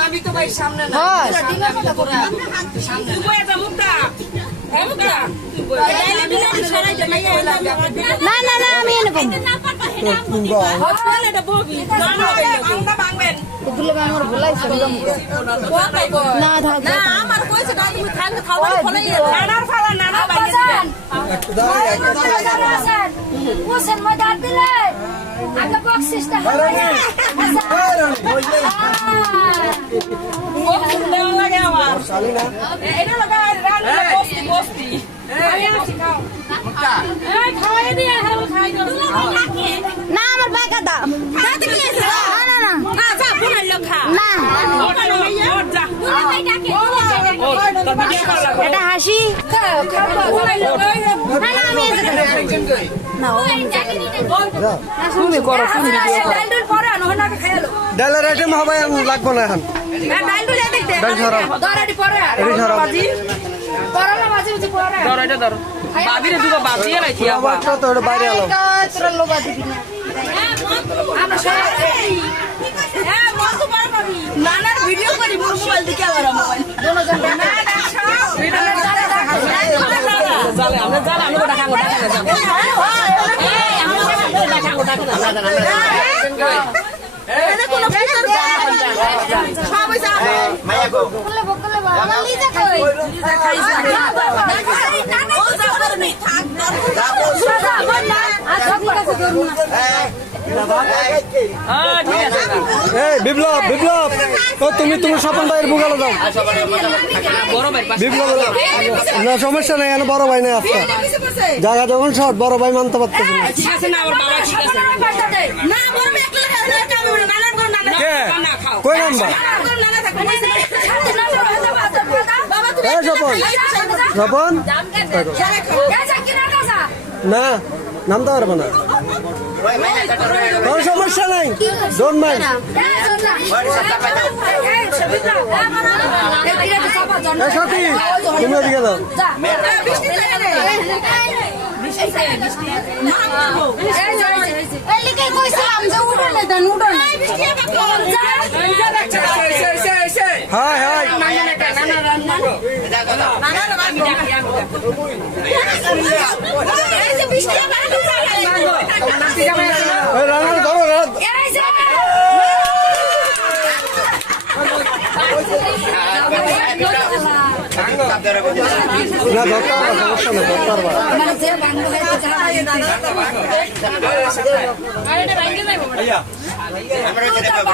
আমি তো ভাই সামনে না না না না আমি এনে পাবো আমার ভুলাইছে না থাক না আমার কইছে না তুমি খাইলে খাবার ফলে নানার খাওয়া নানা বাইরে ওসেন মজার দিলে আগে বক্সিসটা বক্স দেওয়া লাগে আমার এটা লাগা রান্না বস্তি বস্তি আমি আসি খাও এই খাওয়াই দিয়ে খাও খাই দাও না আমার বাগা দাও দাঁত কি আছে না না না না যা পুরা লোক খা না ওটা লইয়া ওর যা এটা হাসি না না আমি তুমি করো তুমি ডাইলডুল পরে আনো না খাইলো ডালের আইটেম হবে লাগবো না এখন ডাইলডুল এদিক দে ডাল সরাও দরাডি পরে এটি সরাও বাজি করলা বাজি বাজি পরে ধর এটা ধর বাবিরে দুটো বাজিয়ে রাখি আবার আমারটা তো ওটা বাইরে আলো তোরা লোবা দিবি না আমরা সবাই হ্যাঁ মত পার করি নানার ভিডিও করি মোবাইল দিকে আবার মোবাইল দুজন না জালে আমরা জালে আমরা টাকা গোটা টাকা যাব এই আমরা টাকা গোটা এনে কোন ফিচার সবাই যাবে বকলে বকলে আমার লিজা কই খাইছে না ও যাবার নেই থাক আচ্ছা ঠিক আছে ধরু না হ্যাঁ ঠিক আছে এই বিপ্লব বিপ্লব ও তুমি স্বপন ভাইয়ের বুগালো দাও বড় ভাই পাশে বিপ্লব না সমস্যা নাই এনে বড় ভাই নাই আজকে জায়গা যখন শর্ট বড় ভাই মানতে পারতেছে না ঠিক আছে না আমার বাবা ঠিক আছে না বড় একলা খাবে না নানার কোন নানা কে না খাও কই নাম্বার নানা থাকবে বাবা তুমি এই স্বপন স্বপন না নামতে পারবো না কোনো সমস্যা নাই ডোন্ট মাইন্ড এই সাথী তুমি ওদিকে দাও হাই হাই এই রান্না ধরো না ধরতে পারবা সমস্যা নেই ধরতে পারবা